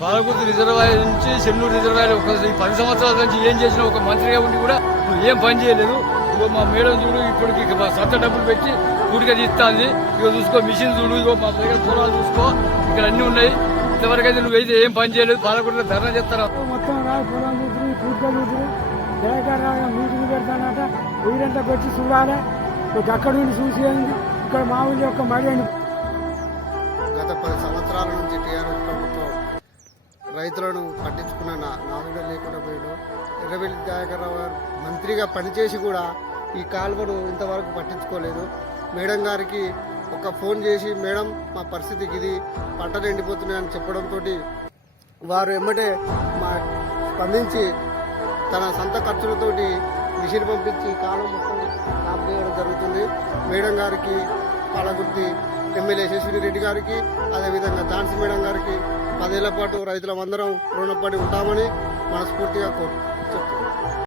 Palakurthi reservoir నుంచి Chennur reservoir ఒక 10 సంవత్సరాల నుంచి ఏం చేసినా ఒక మంత్రిగా ఉండి కూడా నువ్వు ఏం పని చేయలేదు. ఇగో మా మేడం చూడు ఇప్పటికి మా సొంత డబ్బులు పెట్టి పూడిగా తీస్తాంది. ఇగో చూసుకో మిషన్ చూడు, ఇగో మా దగ్గర పొలాలు చూసుకో, ఇక్కడ అన్ని ఉన్నాయి. ఇంతవరకు అయితే నువ్వైతే ఏం పని చేయలేదు. పాలకుర్తిలో ధర్నా చేస్తారా? మొత్తం పొలం చూసి పూర్తిగా చూసి జయకర్ మీటింగ్ పెడతానట. ఊరంతాకి వచ్చి చూడాలి. అక్కడ నుండి చూసి అయింది. ఇక్కడ మా ఊళ్ళో ఒక మడి అని గత 10 సంవత్సరాల నుంచి టీఆర్ఎస్ ప్రభుత్వం రైతులను పట్టించుకున్న నాదుడే లేకుండా పోయాడు. ఎర్రబెల్లి దయాకర్ రావు గారు మంత్రిగా పనిచేసి కూడా ఈ కాలువను ఇంతవరకు పట్టించుకోలేదు. మేడం గారికి ఒక ఫోన్ చేసి, మేడం మా పరిస్థితికి ఇది, పంటలు ఎండిపోతున్నాయని చెప్పడంతో వారు ఎమ్మటే స్పందించి తన సొంత ఖర్చులతోటి మిషన్ పంపించి కాలం మొత్తం ఆఫ్ చేయడం జరుగుతుంది. మేడం గారికి, పాలకుర్తి ఎమ్మెల్యే శశిరెడ్డి రెడ్డి గారికి, అదేవిధంగా ఝాన్సీ మేడం గారికి 10 ఏళ్ల పాటు రైతులమందరం రుణపడి ఉంటామని మనస్ఫూర్తిగా చెప్తున్నాం.